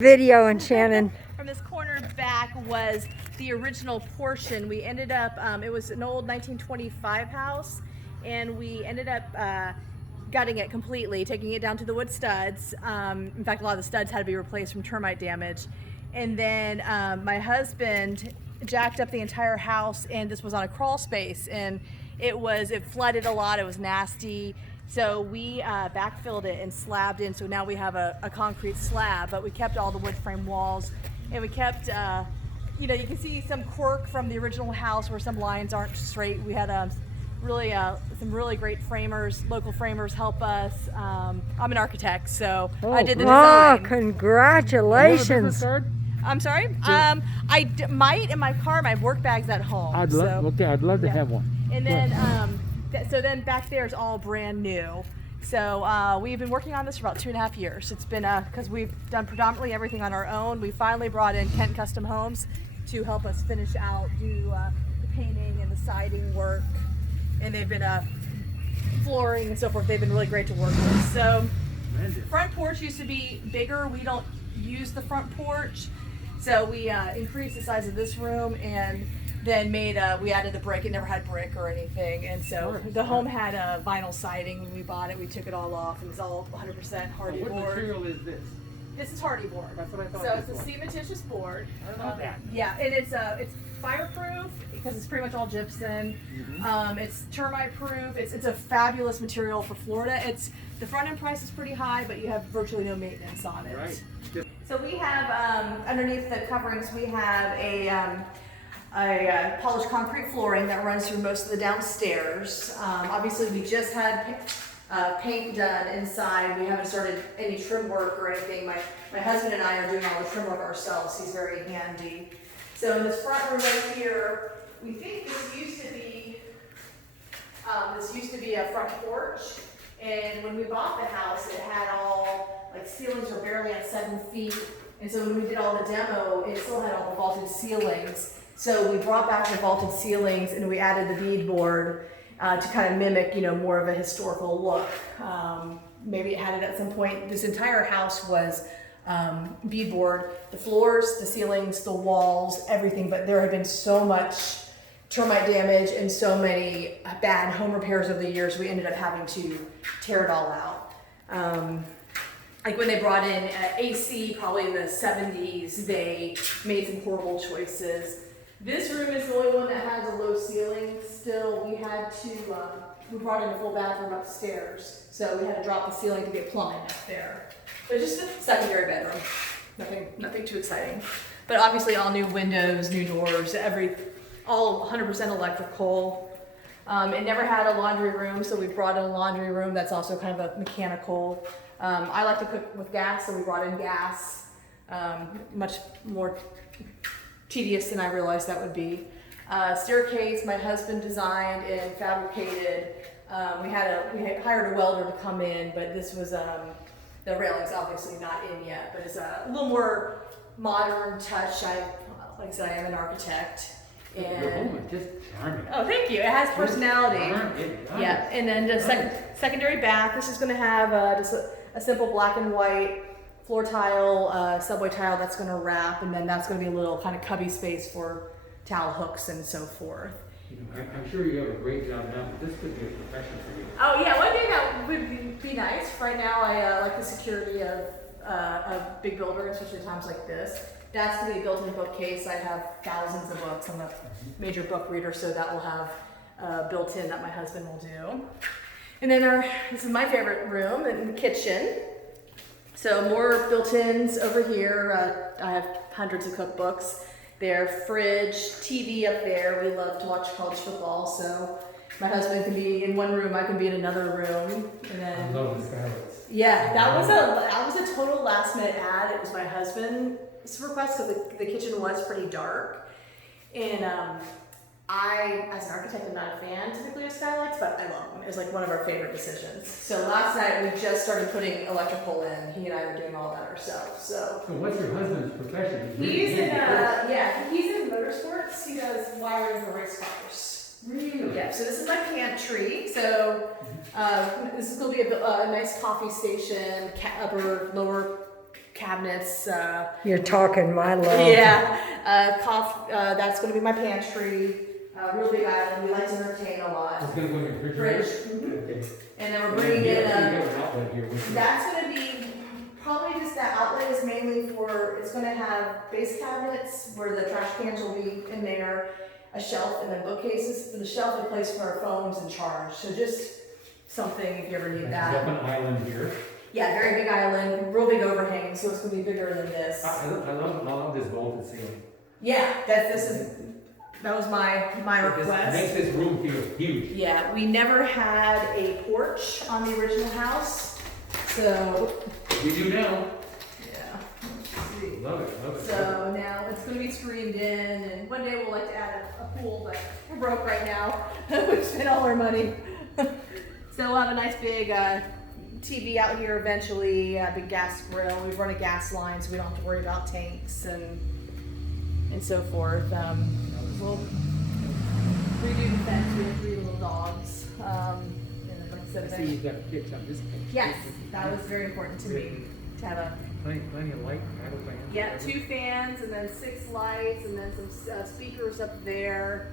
Video and Shannon. From this corner back was the original portion. We ended up, it was an old 1925 house, and we ended up gutting it completely, taking it down to the wood studs. In fact, a lot of the studs had to be replaced from termite damage. And then my husband jacked up the entire house, and this was on a crawl space, and it flooded a lot. It was nasty. So we backfilled it and slabbed in. So now we have a concrete slab, but we kept all the wood frame walls, and we kept, you know, you can see some quirk from the original house where some lines aren't straight. We had really some really great framers, local framers help us. I'm an architect, so I did the design. Oh, congratulations. I'm sorry? I might in my car. My work bag's at home. I'd love to have one. And then, so then back there is all brand new. So we've been working on this for about 2.5 years. It's been, because we've done predominantly everything on our own. We finally brought in Kent Custom Homes to help us finish out, do the painting and the siding work. And they've been flooring and so forth. They've been really great to work with. So front porch used to be bigger. We don't use the front porch. So we increased the size of this room and then we added the brick. It never had brick or anything. And so the home had a vinyl siding when we bought it. We took it all off, and it's all 100% hardy board. What material is this? This is hardy board. That's what I thought. So it's a cementitious board. I love that. Yeah, and it's fireproof because it's pretty much all gypsum. It's termite proof. It's a fabulous material for Florida. The front end price is pretty high, but you have virtually no maintenance on it. Right. So we have underneath the coverings, we have a polished concrete flooring that runs through most of the downstairs. Obviously, we just had paint done inside. We haven't started any trim work or anything. My husband and I are doing all the trim work ourselves. He's very handy. So in this front room right here, we think this used to be a front porch. And when we bought the house, it had all, like, ceilings were barely at 7 feet. And so when we did all the demo, it still had all the vaulted ceilings. So we brought back the vaulted ceilings and we added the beadboard to kind of mimic, you know, more of a historical look. Maybe it had it at some point. This entire house was beadboard, the floors, the ceilings, the walls, everything. But there had been so much termite damage and so many bad home repairs over the years, we ended up having to tear it all out. Like when they brought in AC, probably in the 70s, they made some horrible choices. This room is the only one that has a low ceiling still. We brought in a full bathroom upstairs, so we had to drop the ceiling to get plumbing up there. But just a secondary bedroom, nothing too exciting. But obviously all new windows, new doors, all 100% electrical. It never had a laundry room, so we brought in a laundry room that's also kind of a mechanical. I like to cook with gas, so we brought in gas. Much more tedious than I realized that would be. Staircase, my husband designed and fabricated. We had hired a welder to come in, but this was, the railing's obviously not in yet, but it's a little more modern touch. Like I said, I am an architect. And Your home is just charming. Oh, thank you. It has personality. Yeah, and then the secondary bath. This is going to have just a simple black and white floor tile, subway tile that's going to wrap, and then that's going to be a little kind of cubby space for towel hooks and so forth. I'm sure you have a great job now, but this could be a profession for you. Oh yeah, one thing that would be nice. Right now, I like the security of a big builder, especially at times like this. That's going to be a built-in bookcase. I have thousands of books. I'm a major book reader, so that will have built-in that my husband will do. And then this is my favorite room and kitchen. So more built-ins over here. I have hundreds of cookbooks. Their fridge, TV up there. We love to watch college football, so my husband can be in one room, I can be in another room. And then, I love the skylights. Yeah, that was a total last-minute ad. It was my husband's request because the kitchen was pretty dark. And I, as an architect, am not a fan typically of skylights, but I love them. It was like one of our favorite decisions. So last night we just started putting electrical in. He and I were doing all that ourselves. So what's your husband's profession? he's in motorsports. He does wiring for race cars. Really? Yeah. So this is my pantry. So this is going to be a nice coffee station, upper, lower cabinets. You're talking my love. Yeah, that's going to be my pantry. Real big island. We like to entertain a lot. It's gonna go in your refrigerator? Fridge. Okay. And then we're bringing in You got an outlet here with you. that's going to be probably just that outlet is mainly for, it's going to have base cabinets where the trash cans will be in there, a shelf, and then bookcases. For the shelf, a place for our phones and charge. So just something if you ever need It's that. up an island here. Yeah, very big island, real big overhang, so it's going to be bigger than this. I love this vaulted ceiling. Yeah, that was my This request. makes this room feel huge. Yeah, we never had a porch on the original house, so You do now. yeah. Let's see. Love it, love it. So now it's going to be screened in, and one day we'll like to add a pool, but we're broke right now. We've spent all our money. So we'll have a nice big TV out here eventually, a big gas grill. We've run a gas line, so we don't have to worry about tanks and so forth. We'll redo the fence. We have 3 little dogs. And like I said, I see you've got a pitch on this picture. yes, that was very important to me to have a Plenty of light, paddle fans. yeah, 2 fans and then 6 lights and then some speakers up there.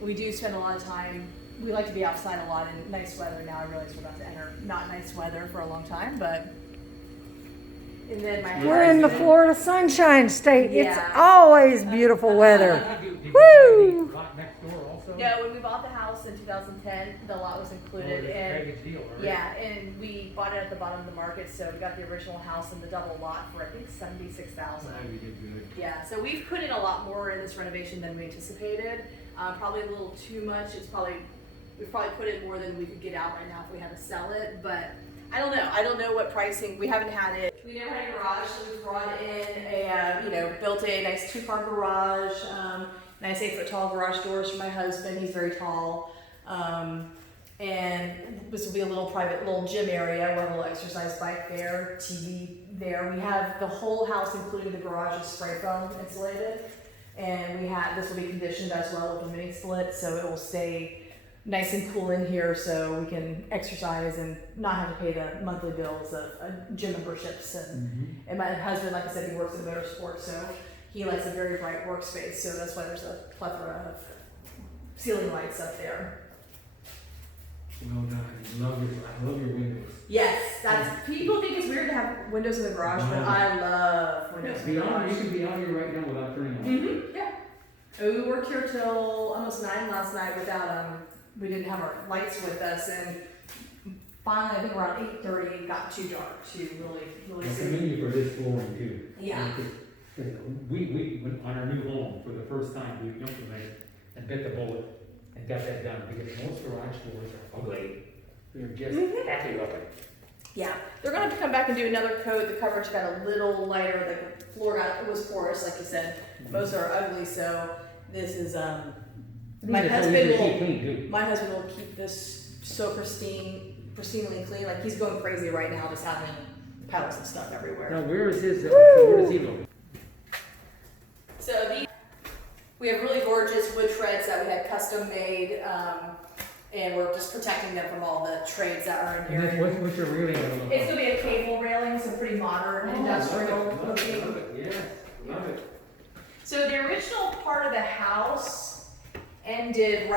We do spend a lot of time. We like to be outside a lot in nice weather. Now I realize we're about to enter not nice weather for a long time, but and then my We're in the husband- Florida Sunshine State. It's Yeah. always beautiful weather. Did you Woo! buy the lot next door also? No, when we bought the house in 2010, the lot was included, It's a and package deal, right? yeah, and we bought it at the bottom of the market, so we got the original house and the double lot for I think $76,000. Oh, you did good. Yeah, so we've put in a lot more in this renovation than we anticipated. Probably a little too much. We've probably put in more than we could get out right now if we had to sell it, but I don't know. I don't know what pricing. We haven't had it. We never had a garage, so we brought in built a nice 2-car garage, nice 8-foot tall garage doors for my husband. He's very tall. And this will be a little private little gym area. We'll have a little exercise bike there, TV there. We have the whole house, including the garage, is spray foam insulated. And this will be conditioned as well with a mini split, so it will stay nice and cool in here so we can exercise and not have to pay the monthly bills of gym memberships. And my husband, like I said, he works in motorsports, so he likes a very bright workspace, so that's why there's a plethora of ceiling lights up there. Well done. I love your windows. Yes, people think it's weird to have windows in the garage, but I love windows in the garage. You can be out here right now without turning on. Mm-hmm. Yeah. We worked here till almost 9 last night without we didn't have our lights with us, and finally I think around 8:30 it got too dark to really I see. commend you for this flooring too. Yeah. We went on our new home for the first time. We implemented and bit the bullet and got that done because most garage doors are ugly. They're just happy looking. Yeah, they're gonna come back and do another coat. The coverage got a little lighter. The floor it was porous, like you said. Most are ugly, so this is my husband will keep this so pristinely clean. Like he's going crazy right now, just having petals and stuff everywhere. Now where is his? Where does he live? So we have really gorgeous wood treads that we had custom made, and we're just protecting them from all the trades that are in And here. then what's your railing gonna look It's like? gonna be a cable railing, so pretty modern, industrial looking. Love it, yes, love it. So the original part of the house ended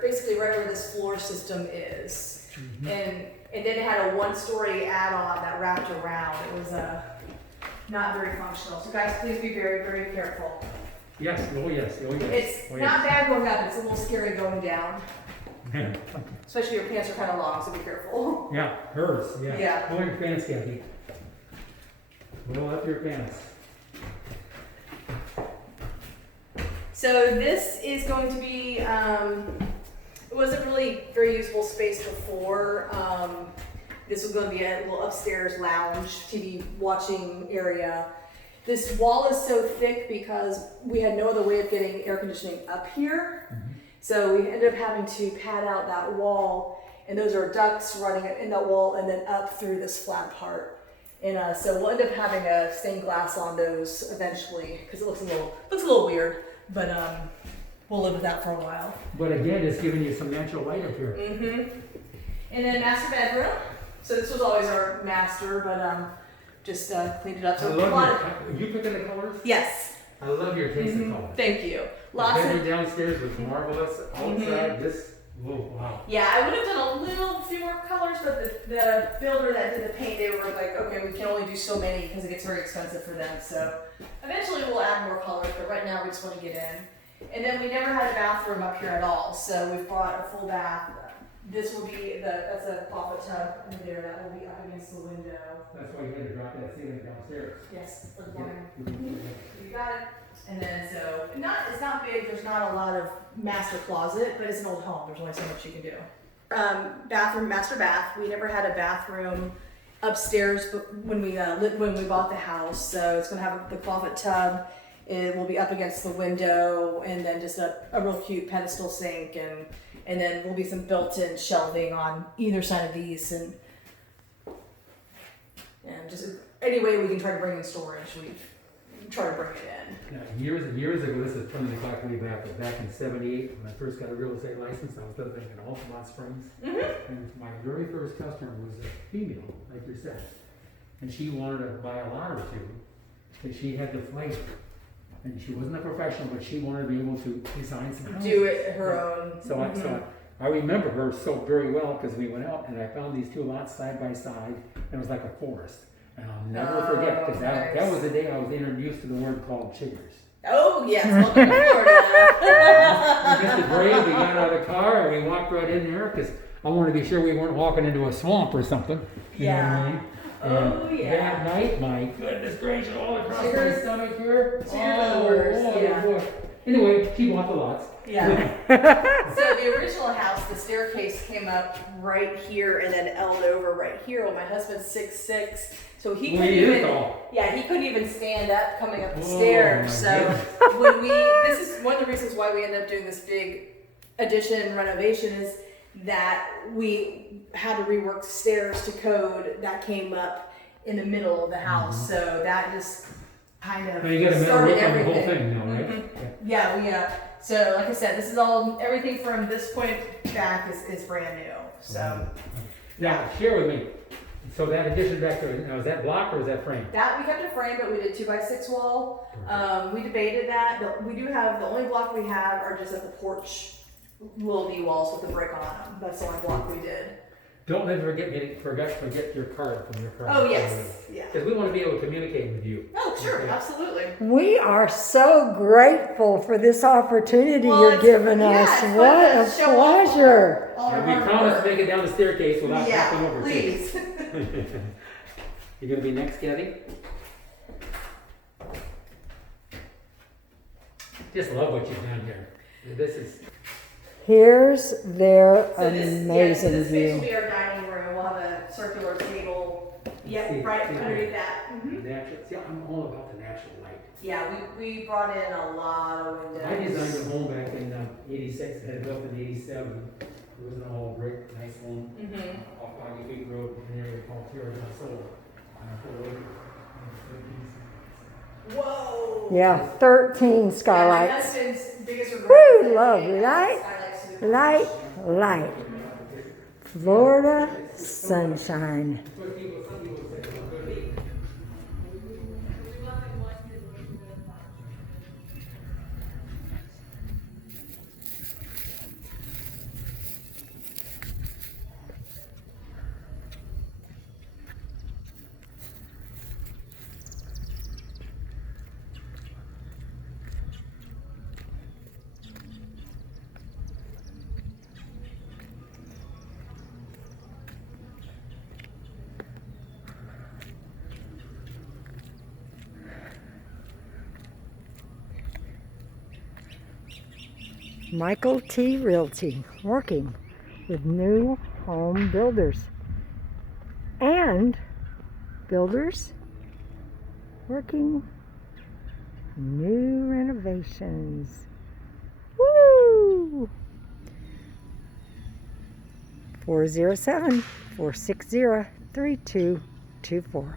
basically right where this floor system is. And then it had a 1-story add-on that wrapped around. It was not very functional. So guys, please be very, very careful. Yes, oh yes, oh yes. It's oh, not yes. bad going up, it's a little scary going down. Especially your pants are kind of long, so be careful. Yeah, hers, yeah. Yeah. Pull your pants, Kathy. Roll up your pants. So this is going to be, it wasn't really very usable space before. This was going to be a little upstairs lounge, TV watching area. This wall is so thick because we had no other way of getting air conditioning up here. So we ended up having to pad out that wall, and those are ducts running in that wall and then up through this flat part. And so we'll end up having a stained glass on those eventually because it looks a little weird, but we'll live with that for a while. But again, it's giving you some natural light up here. And then master bedroom. So this was always our master, but just cleaned it up. I So a love lot of, you picking the colors? yes. I love your taste of colors. Thank you. The Lots bedroom of, downstairs was marvelous. Outside, this, oh, wow. yeah, I would have done a little few more colors, but the builder that did the paint, they were like, okay, we can only do so many because it gets very expensive for them. So eventually we'll add more colors, but right now we just want to get in. And then we never had a bathroom up here at all, so we've brought a full bath. This will be that's a closet tub in there that will be up against the window. That's why you had to drop that ceiling downstairs. Yes, for the Yeah. plumbing. You got it. And then so it's not big. There's not a lot of master closet, but it's an old home. There's only so much you can do. Bathroom, master bath. We never had a bathroom upstairs, but when we bought the house, so it's gonna have the closet tub. It will be up against the window, and then just a real cute pedestal sink, and then will be some built-in shelving on either side of these, and just any way we can try to bring in storage, we try to bring it in. Now, years and years ago, this is turning the clock way back, but back in '78, when I first got a real estate license, I was living in Altamont Springs. And my very first customer was a female, like yourself. And she wanted to buy a lot or two, and she had the flavor. And she wasn't a professional, but she wanted to be able to design some houses. Do it her own. So I remember her so very well because we went out and I found these two lots side by side, and it was like a forest. And I'll never forget, because that was the day I was introduced to the word called chiggers. Oh yes, welcome to Florida. Mr. Gray, we got out of the car and we walked right in there because I wanted to be sure we weren't walking into a swamp or something. You know what I mean? Oh yeah. That night, my goodness gracious, all across my Chiggers. stomach here. Chiggers are the worst, boy, yeah. boy. Anyway, she bought the lots. Yeah. So the original house, the staircase came up right here and then L'd over right here. Well, my husband's 6'6", so he Well, couldn't he is even. tall. Yeah, he couldn't even stand up coming up the Oh, stairs. my So goodness. this is one of the reasons why we ended up doing this big addition renovation is that we had to rework the stairs to code that came up in the middle of the house. So that just kind of Now you got to started work on the whole everything. thing now, right? Yeah. So like I said, this is all, everything from this point back is brand new. So Now, share with me. So that addition back there, now is that block or is that frame? that we kept a frame, but we did 2x6 wall. We debated that. We do have, the only block we have are just at the porch little knee walls with the brick on them. That's the only block we did. Don't ever forget your card from your card. Oh yes, yeah. Because we want to be able to communicate with you. Oh sure, Okay. absolutely. We are so grateful for this opportunity Well, you're it's- giving yeah, us. it's fun What to a show off pleasure. all our And we hard promise work. to make it down the staircase without tapping Yeah, over. please. You gonna be next, Kathy? Just love what you've done here. This is. Here's their So this amazing this space will view. be our dining room. We'll have a circular table. Yep, See, right see, underneath that. Natural. See, I'm all about the natural light. Yeah, we brought in a lot of windows. I designed a home back in '86. I had it built in '87. It was an all brick, nice home off Foggy Creek Road in an area called Tierra del Sol. Whoa. Yeah, 13 My skylights. husband's biggest regret Woo, is that love he light, skylights to the light, light. Florida sunshine. Michael T. Realty, working with new home builders and builders working new renovations. Woo! 407-460-3224.